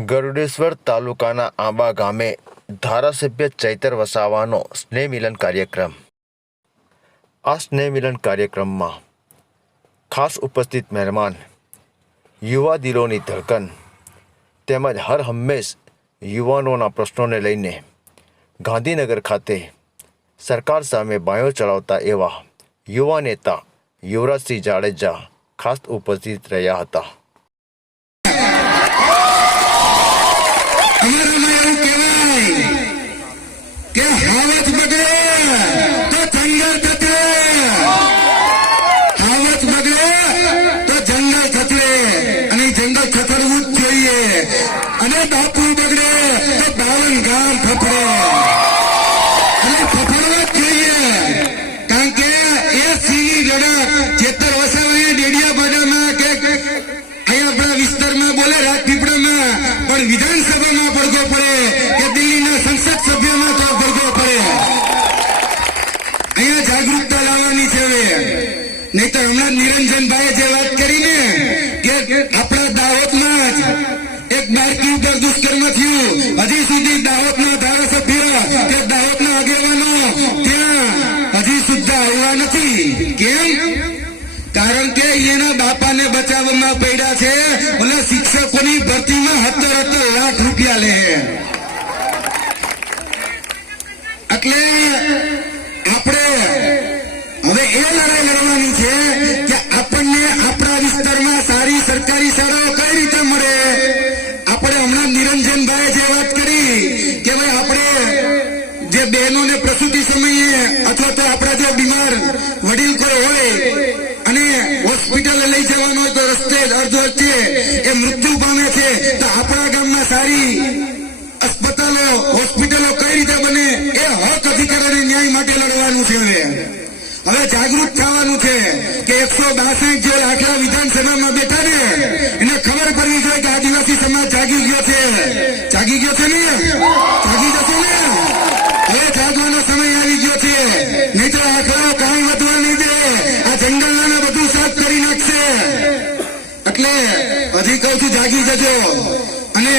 ગરુડેશ્વર તાલુકાના આંબા ગામે ધારાસભ્ય ચૈતર વસાવાનો સ્નેહ મિલન કાર્યક્રમ. આ સ્નેહ મિલન કાર્યક્રમમાં ખાસ ઉપસ્થિત મહેમાન યુવા દિલોની ધડકન તેમજ હર હંમેશ યુવાનોના પ્રશ્નોને લઈને ગાંધીનગર ખાતે સરકાર સામે બાયો ચલાવતા એવા યુવા નેતા યુવરાજસિંહ જાડેજા ખાસ ઉપસ્થિત રહ્યા હતા અમારામાં એવું કહેવાય કે હાવજ બગડે તો જંગલ થશે હાવજ બગડે તો જંગલ થશે અને ઈ જંગલ ખતરવું જ જોઈએ અને બાપુ બગડે તો બાવન ગામ ફફડે અને ફફડવા જ જોઈએ કારણ કે એ સિંહની લડત ચેતર વસાવાએ ડેડિયા બાડામાં કે અહીંયા આપણા વિસ્તારમાં બોલે રાજપીપળામાં પણ વિધાનસભામાં પડઘો પડે કે દિલ્હીના સંસદ સભ્યોમાં તો પડઘો પડે. અહીંયા જાગૃતતા લાવવાની છે હવે. નહીં તો હમણાં નિરંજનભાઈએ જે વાત કરી ને કે આપણા દાહોદમાં જ એક બાળકી ઉપર દુષ્કર્મ થયું. હજી સુધી દાહોદના ધારાસભ્ય કે દાહોદના આગેવાનો ત્યાં હજી સુદ્ધા આવ્યા નથી. કેમ? કારણ કે એના બાપાને બચાવવામાં પડ્યા છે અને શિક્ષકોની ભરતીમાં સત્તર સત્તર લાખ રૂપિયા લે એટલે આપણે હવે એ લડાઈ લડવાની છે કે આપણને આપણા વિસ્તારમાં સારી સરકારી શાળાઓ કઈ રીતે મળે? આપણે હમણાં નિરંજનભાઈ જે વાત કરી કે ભાઈ આપણે જે બહેનોને પ્રસૂતિ સમયે અથવા તો આપણા જે બીમાર વડીલ ભારદ્વાજ છે એ મૃત્યુ પામે છે. તો આપણા ગામમાં સારી અસ્પતાલો, હોસ્પિટલો કઈ રીતે બને એ હક અધિકાર ન્યાય માટે લડવાનું છે હવે. હવે જાગૃત થવાનું છે કે એકસો બાસઠ જે આટલા વિધાનસભામાં બેઠા ને એને ખબર પડવી જોઈએ કે આદિવાસી સમાજ જાગી ગયો છે. જાગી ગયો છે ને? જાગી જશે ને? હવે જાગવાનો સમય આવી ગયો છે. નહીં તો આટલા એટલે અધિકવથી જાગી જજો અને